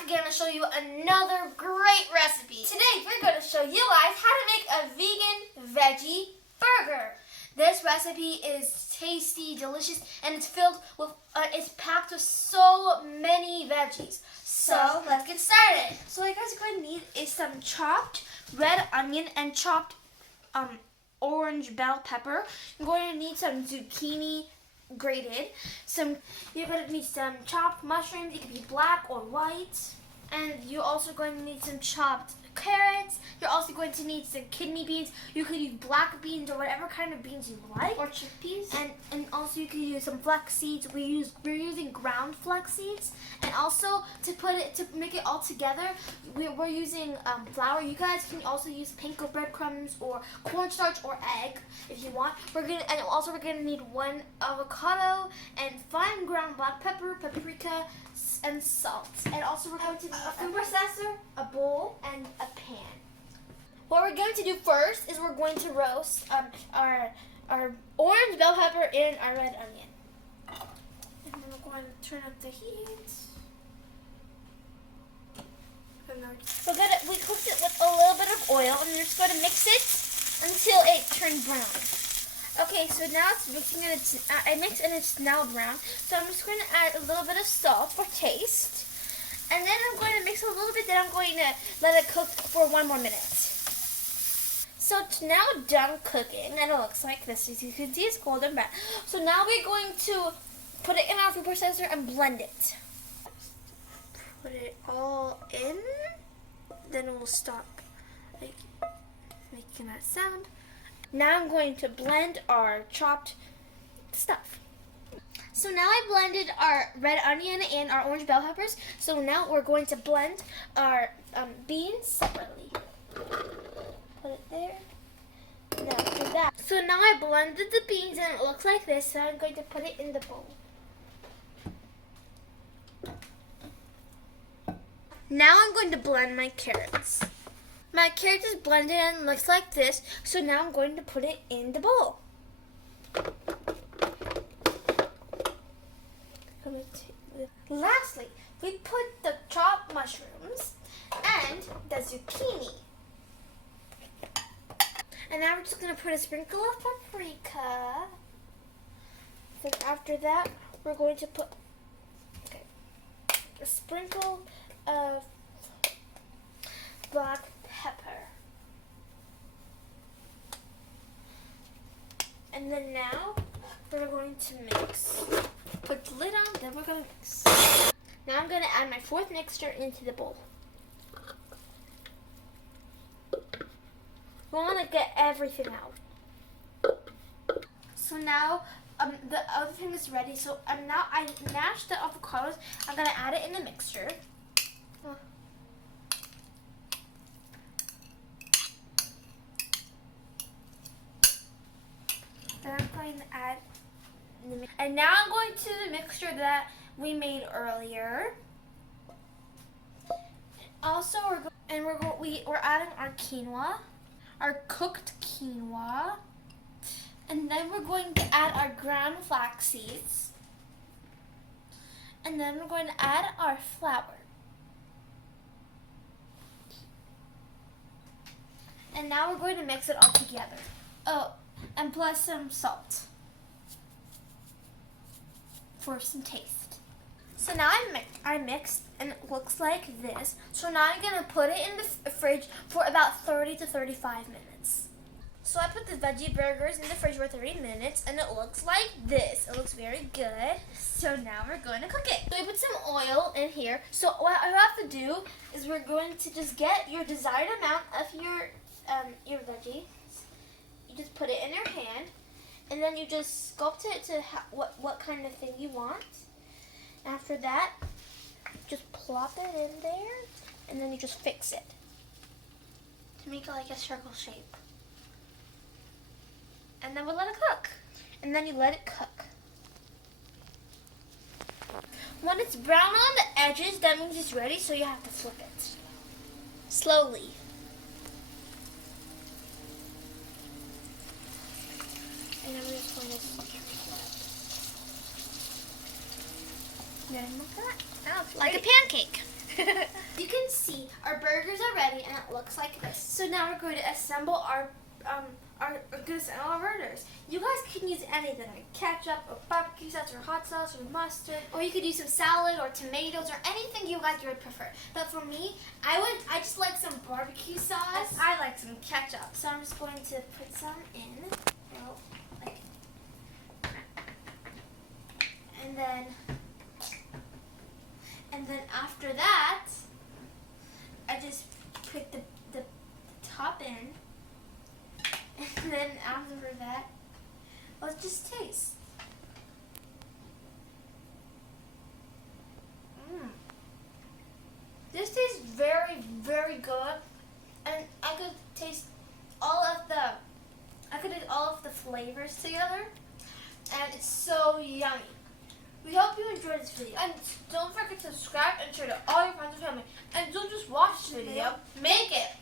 back again to show you another great recipe. Today we're going to show you guys how to make a vegan veggie burger. This recipe is tasty, delicious, and it's filled with, it's packed with so many veggies. So let's get started. So what you guys are going to need is some chopped red onion and chopped orange bell pepper. You're going to need some zucchini grated. You're going to need some chopped mushrooms. It could be black or white. And you're also going to need some chopped carrots. You're also going to need some kidney beans. You could use black beans or whatever kind of beans you like. Or chickpeas. And also you could use some flex seeds. We're using ground flex seeds. And also to make it all together, we're using flour. You guys can also use panko breadcrumbs or cornstarch or egg if you want. We're gonna need one avocado and fine ground black pepper, paprika, and salt. And also we're going to need a food processor, a bowl, and a pan. What we're going to do first is we're going to roast our orange bell pepper and our red onion. And then we're going to turn up the heat. We cooked it with a little bit of oil, and we're just going to mix it until it turns brown. Okay, so now it's mixing and I mixed and it's now brown. So I'm just going to add a little bit of salt for taste. And then I'm going to mix a little bit, then I'm going to let it cook for 1 more minute. So it's now done cooking, and it looks like this. As you can see, it's golden brown. So now we're going to put it in our food processor and blend it. Put it all in, then it will stop making that sound. Now I'm going to blend our chopped stuff. So now I blended our red onion and our orange bell peppers. So now we're going to blend our beans separately. Put it there. Now do that. So now I blended the beans and it looks like this. So I'm going to put it in the bowl. Now I'm going to blend my carrots. My carrots is blended and looks like this. So now I'm going to put it in the bowl. Lastly, we put the chopped mushrooms and the zucchini. And now we're just going to put a sprinkle of paprika. Then after that, we're going to put a sprinkle of black pepper. And then now we're going to mix. Put the lid on, then we're going to mix. Now I'm going to add my fourth mixture into the bowl. We want to get everything out. So now the other thing is ready. So now I mashed the avocados. I'm going to add it in the mixture. Then I'm going to add, and now I'm going to the mixture that we made earlier. Also, we're adding our quinoa, our cooked quinoa, and then we're going to add our ground flax seeds, and then we're going to add our flour. And now we're going to mix it all together. Oh, and plus some salt for some taste. So now I mixed and it looks like this. So now I'm going to put it in the fridge for about 30 to 35 minutes. So I put the veggie burgers in the fridge for 30 minutes and it looks like this. It looks very good. So now we're going to cook it. So we put some oil in here. So what I have to do is we're going to just get your desired amount of your veggie. You just put it in your hand, and then you just sculpt it to what kind of thing you want. After that, just plop it in there, and then you just fix it to make it like a circle shape. And then we'll let it cook. And then you let it cook. When it's brown on the edges, that means it's ready, so you have to flip it slowly. And then we're just going to stir it. Then look at that. Now it's like a pancake. You can see our burgers are ready and it looks like this. So now we're going to assemble our burgers. You guys can use anything like ketchup or barbecue sauce or hot sauce or mustard, or you could use some salad or tomatoes or anything you guys would prefer. But for me, I just like some barbecue sauce. I like some ketchup. So I'm just going to put some in. Well, like, and then after that, I just put the top in. And then after that, let's just taste. This tastes very, very good. And I could taste all of the flavors together. And it's so yummy. We hope you enjoyed this video. And don't forget to subscribe and share to all your friends and family. And don't just watch this video, make it.